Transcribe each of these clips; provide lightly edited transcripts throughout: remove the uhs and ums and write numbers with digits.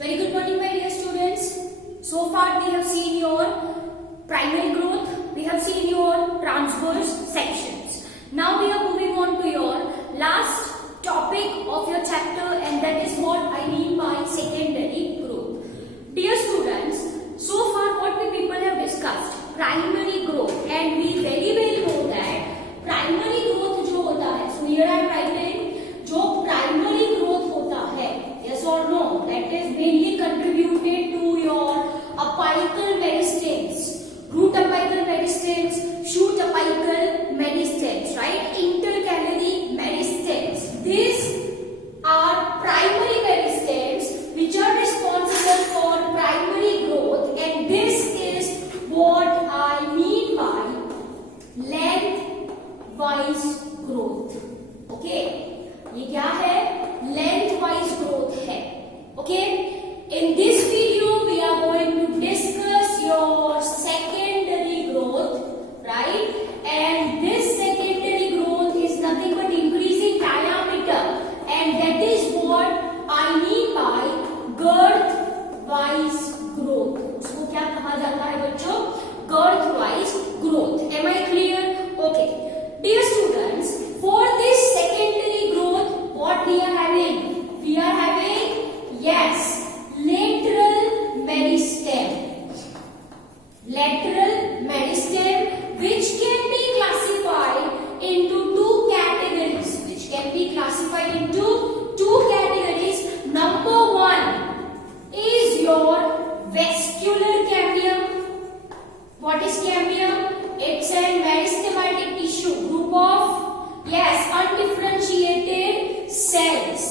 Very good morning, my dear students. So far we have seen your primary growth, we have seen your transverse sections. Now we are moving on to your last topic of your chapter, and that is what I mean by secondary growth. Dear students, so far what we people have discussed, primary growth, and we very well know that primary growth जो होता है, so here I am writing, जो primary growth होता है, yes or no, that is mainly contributed to your apical meristems, root apical meristems, shoot apical meristems, right? Intercalary meristems. These are primary meristems which are responsible for primary growth, and this is what I mean by lengthwise growth. Okay, ये क्या है? Lengthwise growth है. Okay, in this video we are going to discuss your secondary growth, right? And this secondary growth is nothing but increasing diameter, and that is what I mean by girth-wise growth. उसको क्या कहा जाता है बच्चों? Girth-wise growth. Am I clear? Okay. Dear students, for this secondary growth, what we are having? We are having, yes, lateral meristem. Lateral meristem, which can be classified into two categories. Which can be classified into two categories. Number one is your vascular cambium. What is cambium? It's a meristematic tissue group of, yes, undifferentiated cells.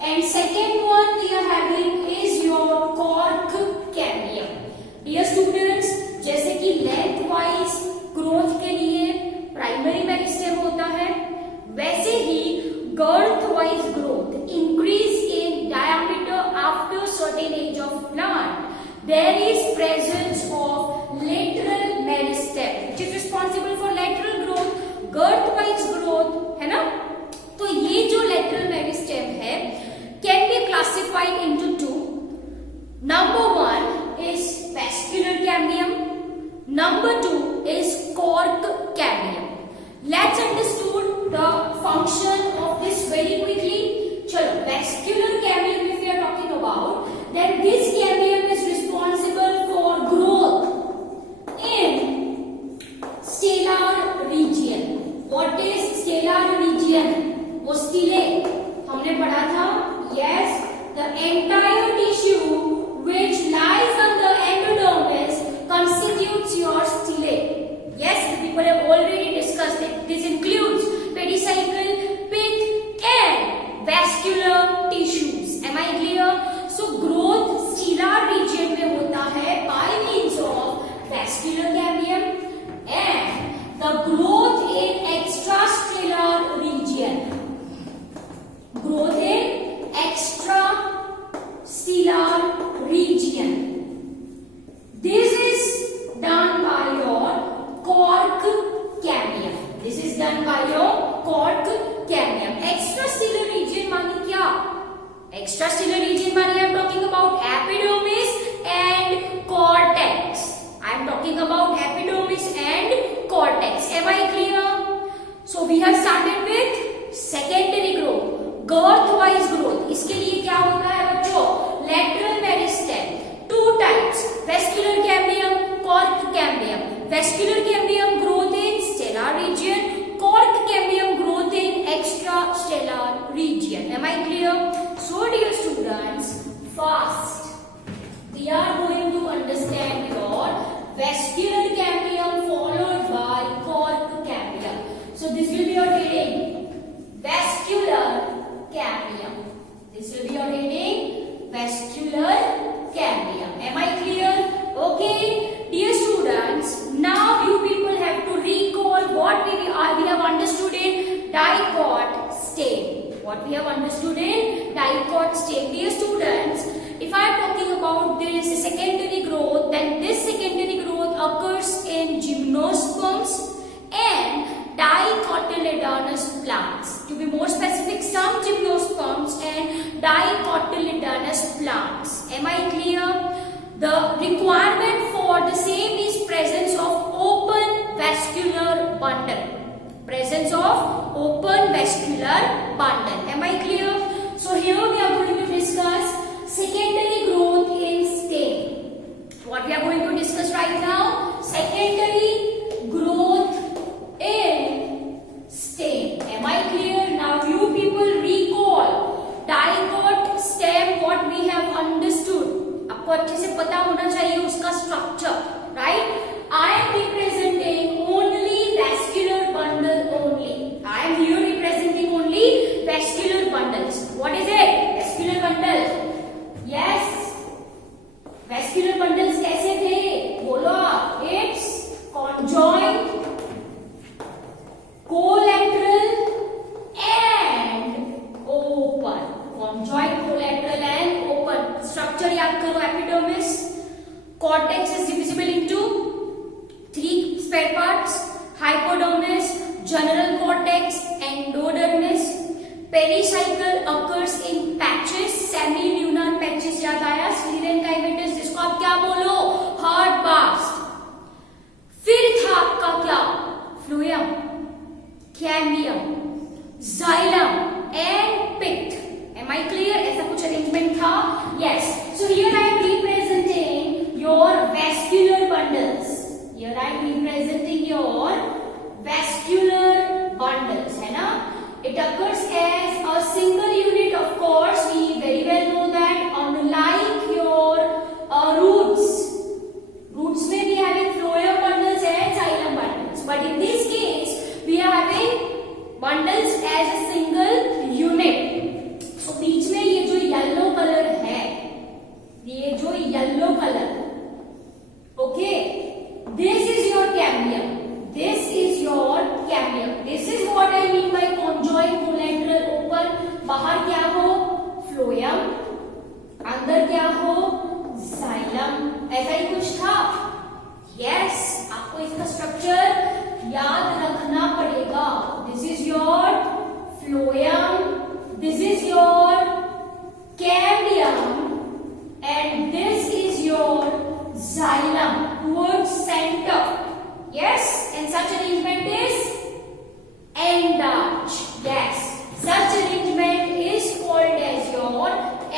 And second one we are having is your cork cambium. Dear students, जैसे कि length wise growth के लिए primary meristem होता है, वैसे ही girth wise growth, increase in diameter after certain age of plant, there is presence of lateral meristem which is responsible for lateral growth, girth wise growth, है ना? तो ये जो lateral meristem है can be classified into two. Number one is vascular cambium, number two is cork cambium. Let's understand the function of this very quickly. चलो, vascular cambium if we are talking about, then this cambium is responsible for growth in stellar region. What is stellar region? वो stele हमने पढ़ा था. Yes, the entire tissue which lies on the endodermis constitutes your stele. Yes, the people have already discussed it. This includes pedicycle, pith, and vascular tissues. Am I clear? So growth stellar region में होता है by means of vascular cambium, and the growth in extrastellar region. Growth in extrastellar region. This is done by your cork cambium. This is done by your cork cambium. Extrastellar region माने क्या? Extrastellar region माने I am talking about epidermis and cortex. I am talking about epidermis and cortex. Am I clear? So we have started with secondary growth, girth-wise growth. इसके लिए क्या होता है बच्चों? Lateral meristem. Two types: vascular cambium, cork cambium. Vascular cambium growth in stellar region. Cork cambium growth in extrastellar region. Am I clear? So dear students, first we are going to understand your vascular cambium followed by cork cambium. So this will be your heading, vascular cambium. This will be your heading, vascular cambium. Am I clear? Okay, dear students, now you people have to recall what we have understood in dicot stem. What we have understood in dicot stem. Dear students, if I am talking about this secondary growth, then this secondary growth occurs in gymnosperms and dicotyledonous plants. To be more specific, some gymnosperms and dicotyledonous plants. Am I clear? The requirement for the same is presence of open vascular bundle. Presence of open vascular bundle. Am I clear? So here we are going to discuss secondary growth in stem. What we are going to discuss right now? Secondary growth in stem. Am I clear? Now you people recall dicot stem what we have understood. आपको अच्छे से पता होना चाहिए उसका structure, right? I am representing only vascular bundle only. I am here representing only vascular bundles. What is it? Vascular bundle. Yes, vascular bundles कैसे थे? बोलो आप. It's conjoined, collateral and open. Conjoined, collateral and open. Structure याद करो. Epidermis. Cortex is divisible into 3 spare parts. Hypodermis, general cortex, endodermis. Pericycle occurs in patches. Semilunar patches याद आया. Ciliary cavities जिसको आप क्या बोलो? Hard bars. फिर था आपका क्या? Phloem, cambium, xylem and pith. Am I clear? ऐसा कुछ अरेंजमेंट था. Yes. So here I am representing your vascular bundles. Here I am representing your vascular bundles, है ना? It occurs as a single unit. Of course we very well know that unlike your roots. Roots may be having phloem bundles and xylem bundles, but in this case we are having bundles as a single unit. So बीच में ये जो yellow color है, ये जो yellow color, okay, this is your cambium. This is your cambium. This is what I mean by conjoined, collateral, open. बाहर क्या हो? phloem, अंदर क्या हो? xylem. ऐसा ही कुछ था. यस, आपको इसका स्ट्रक्चर याद रखना पड़ेगा. This is your phloem, this is your cambium and this is your xylem towards center. Yes, and such arrangement is endarch. Yes, such arrangement is called as your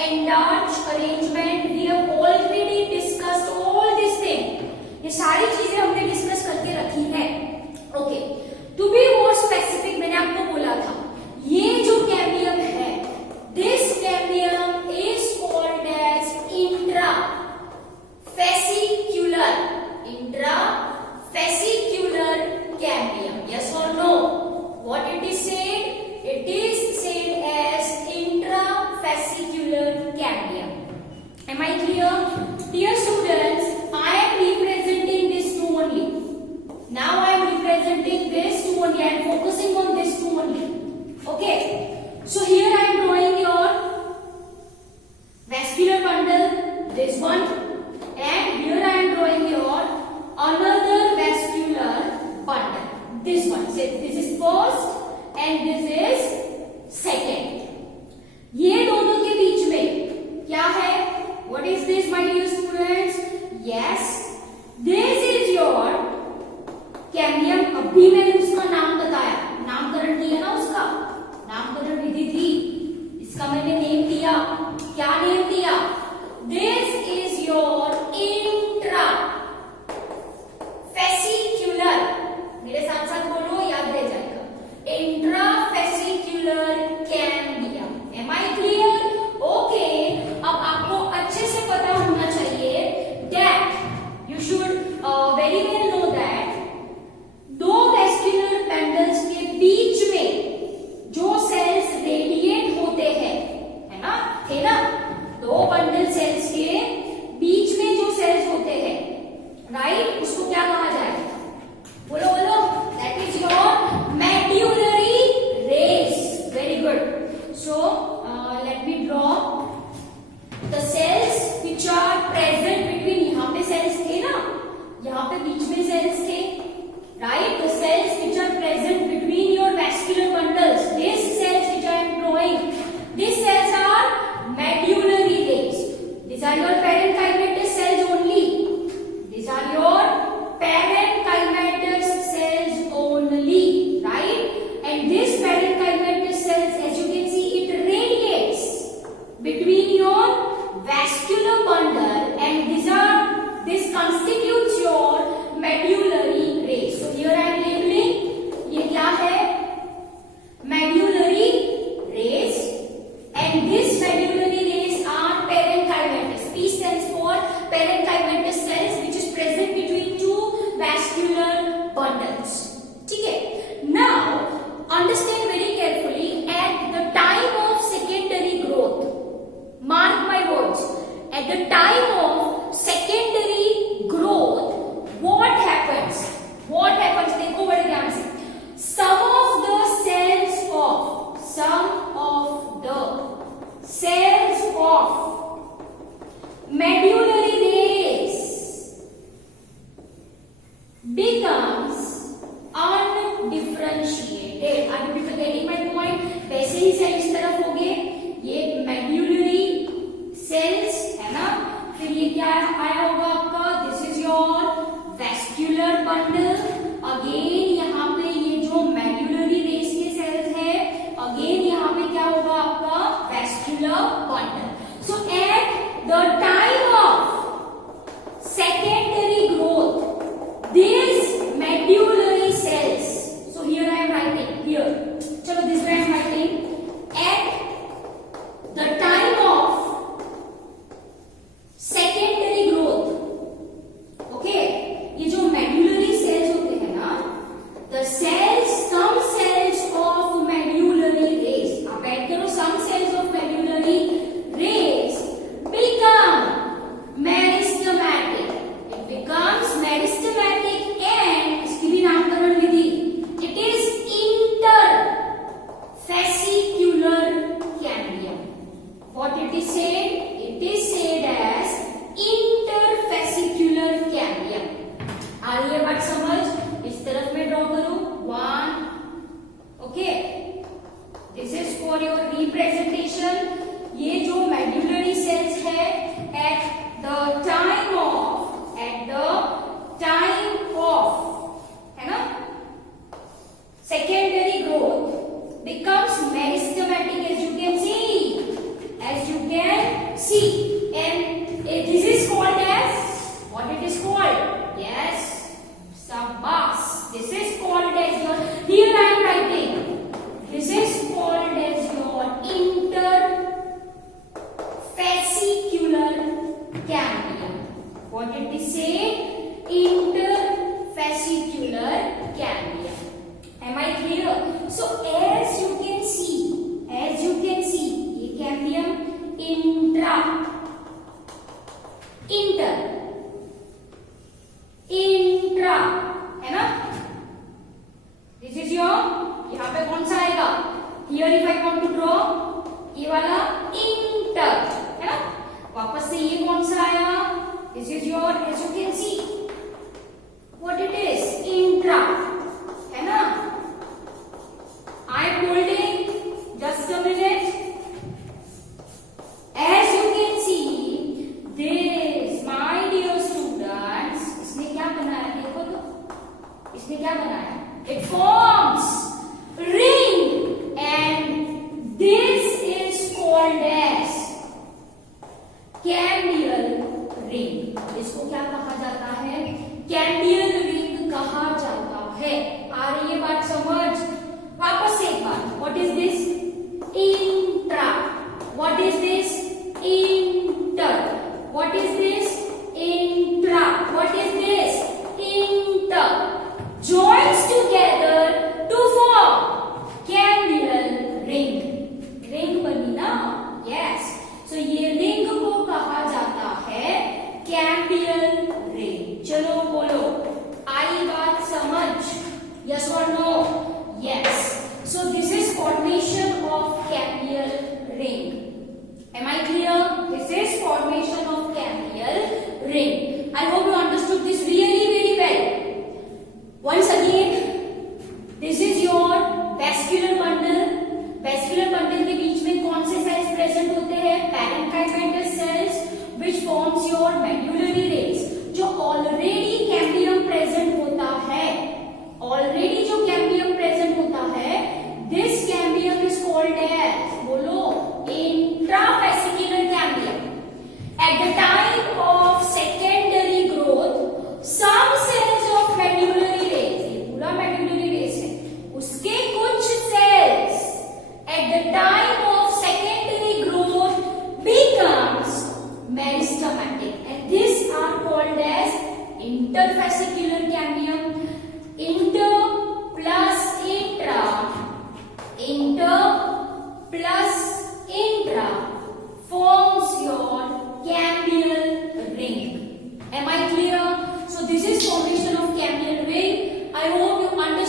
endarch arrangement. We have already discussed all these things. ये सारी चीजें हमने discuss करके रखी है. Okay, to be more specific, मैंने आपको बोला था ये जो कैम्बियम है, this cambium is called as intra fascicular. Intra fascicular cambium. Yes और no? What it is said? It is said as intra fascicular cambium. Am I clear? Dear students, I am representing this two only. Now I am representing this two only. I am focusing on this two only. Okay. So here I am drawing your vascular bundle, this one, and here I am drawing your another vascular bundle, this one. So this is first and this is second. ये दोनों के बीच में क्या है? What is this, my dear students? Yes, this is your cambium. अभी मैंने उसका नाम बताया, नामकरण किया ना, उसका नामकरण विधि थी, इसका मैंने नेम दिया. क्या नेम दिया? This is your intra fascicular. मेरे साथ साथ बोलो, याद रह जाएगा. Intra fascicular cambium. Am I clear? Okay. अब आपको अच्छे से पता होना चाहिए that you should very well know that दो vascular bundles के बीच में जो cells radiate होते हैं, है ना? थे ना? दो bundle cells के बीच में जो cells होते हैं, right? उसको क्या कहा जाएगा? बोलो बोलो. That is your medullary rays. Very good. So let me draw the cells which are present between. यहाँ पे cells थे ना, यहाँ पे बीच में cells थे, right? The cells which are present between your vascular bundles, these cells which I am drawing, these cells are medullary rays. This These are your parenchymatous cells only. These are your parenchymatous cells only, right? And this parenchymatous cells, as you can see, it radiates between your vascular bundle, and this constitutes your medullary rays. So here I am labeling, ये क्या है? Medullary rays, and this medullary rays are parenchymatous. P stands for parenchymatous cells, which is present between two vascular bundles. ठीक है? Now understand very carefully. At the time of secondary growth, mark my words. At the time of secondary growth, what happens? What happens? देखो बड़े ध्यान से. Some of the cells of medullary rays becomes undifferentiated. Are you getting my point? वैसे ही cell इस तरफ हो गए, ये medullary cells है ना. फिर ये क्या आया होगा आपका? This is your vascular bundle. Again यहाँ पे ये जो medullary rays के cells है, अगेन यहाँ पे क्या होगा आपका? Vascular bundle. So at the time of secondary growth, these medullary cells. So here I am writing here. Chalo, this way I am writing. At the time of secondary growth, okay, ये जो medullary cells होते हैं ना, the cells, some cells of medullary rays, आप add करो, some cells of medullary rays become meristematic. It becomes meristematic, and इसकी भी नामकरण विधि, it is interfascicular cambium. What it is said? It is said as interfascicular cambium. आ रही है बात समझ? इस तरफ में ड्रॉ करो. 1, okay. This is for your representation. ये जो medullary cells है, at the time of है ना secondary growth becomes meristematic, as you can see, and this is called as what it is called? Yes, sabas. This is called as your, here I am writing, this is called as your interfascicular cambium. What did we say? Interfascicular cambium. Am I clear? So as you can see, ये cambium inter है ना. This is your, यहाँ पे कौन सा आएगा? Here if I want to draw, ये वाला inter है ना. वापस से ये कौन सा आया? This is your, as you can see, what it is? Intra है ना. I am holding, just a minute. As you can see, this, my dear students, इसने क्या बनाया? देखो तो, इसने क्या बनाया? It forms ring, and this is called as cambial ring. इसको क्या कहा जाता है? cambial ring कहा जाता है. आ रही है बात समझ? वापस से एक बार. What is this? Intra. What is this? Inter. What is this? Intra. What is this? Inter. Joins together to form cambial ring. Ring बनी ना? Yes. So ये ring को कहा जाता है cambial ring. चलो बोलो, आई बात समझ? Yes or no? interfascicular cambium. Inter plus intra, inter plus intra forms your cambial ring. Am I clear? So this is formation of cambial ring. I hope you understand